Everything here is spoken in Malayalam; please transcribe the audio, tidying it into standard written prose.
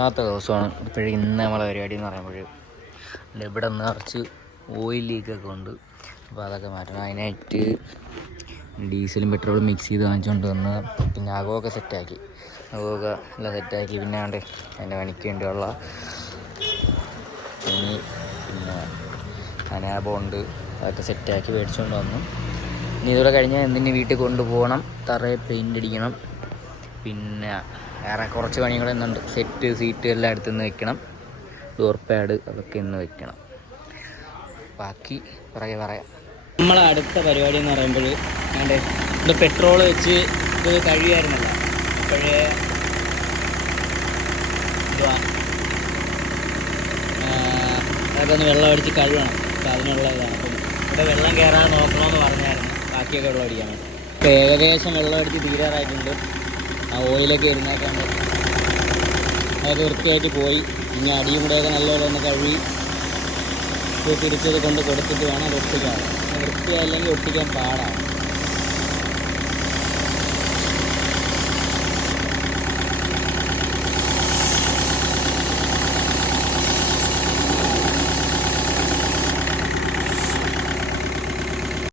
മൂന്നാമത്തെ ദിവസമാണ് ഇപ്പോഴും. ഇന്ന് നമ്മളെ പരിപാടി എന്ന് പറയുമ്പോൾ ഇവിടെ നിറച്ച് ഓയിൽ ലീക്കൊക്കെ ഉണ്ട്. അപ്പോൾ അതൊക്കെ മാറ്റണം. അതിനായിട്ട് ഡീസലും പെട്രോളും മിക്സ് ചെയ്ത് വാങ്ങിച്ചുകൊണ്ട് വന്ന് പിന്നെ അകമൊക്കെ സെറ്റാക്കി, അകമൊക്കെ എല്ലാം സെറ്റാക്കി. പിന്നെ അതിൻ്റെ പണിക്ക് വേണ്ടിയുള്ള തുണി പിന്നെ അനാബോണ്ട് അതൊക്കെ സെറ്റാക്കി മേടിച്ചുകൊണ്ട് വന്നു. ഇനി ഇതുകൂടെ കഴിഞ്ഞാൽ എന്തിന് വീട്ടിൽ കൊണ്ടുപോകണം, തറയിൽ പെയിൻ്റ് അടിക്കണം. പിന്നെ വേറെ കുറച്ച് പണിയും കൂടെ ഇന്നുണ്ട്. സെറ്റ് സീറ്റ് എല്ലാം അടുത്തുനിന്ന് വെക്കണം, ഡോർ പാഡ് അതൊക്കെ ഇന്ന് വെക്കണം. ബാക്കി പുറകെ പറയാം. നമ്മളെ അടുത്ത പരിപാടി എന്ന് പറയുമ്പോൾ ഞങ്ങളുടെ ഇത് പെട്രോൾ വെച്ച് ഇത് കഴിയുമായിരുന്നല്ലോ. അപ്പോഴേ അതൊക്കെ ഒന്ന് വെള്ളം അടിച്ച് കഴുകണം. അപ്പോൾ അതിനുള്ള ഇതാണ്. അപ്പം ഇവിടെ വെള്ളം കയറാതെ നോക്കണമെന്ന് പറഞ്ഞായിരുന്നു. ബാക്കിയൊക്കെ വെള്ളം അടിക്കാൻ വേണ്ടി. ഇപ്പോൾ ഏകദേശം വെള്ളം അടിച്ച് തീരാറായിട്ടുണ്ട്. ആ ഓയിലൊക്കെ ഇരുന്നേക്കാണ്ട് അതൊക്കെ വൃത്തിയായിട്ട് പോയി. ഇനി അടിയും കൂടെയൊക്കെ നല്ലപോലെ ഒന്ന് കഴുകി തിരിച്ചത് കൊണ്ട് കൊടുത്തിട്ട് വേണം അത് ഒട്ടിക്കാൻ. വൃത്തിയായില്ലെങ്കിൽ ഒട്ടിക്കാൻ പാടാണ്.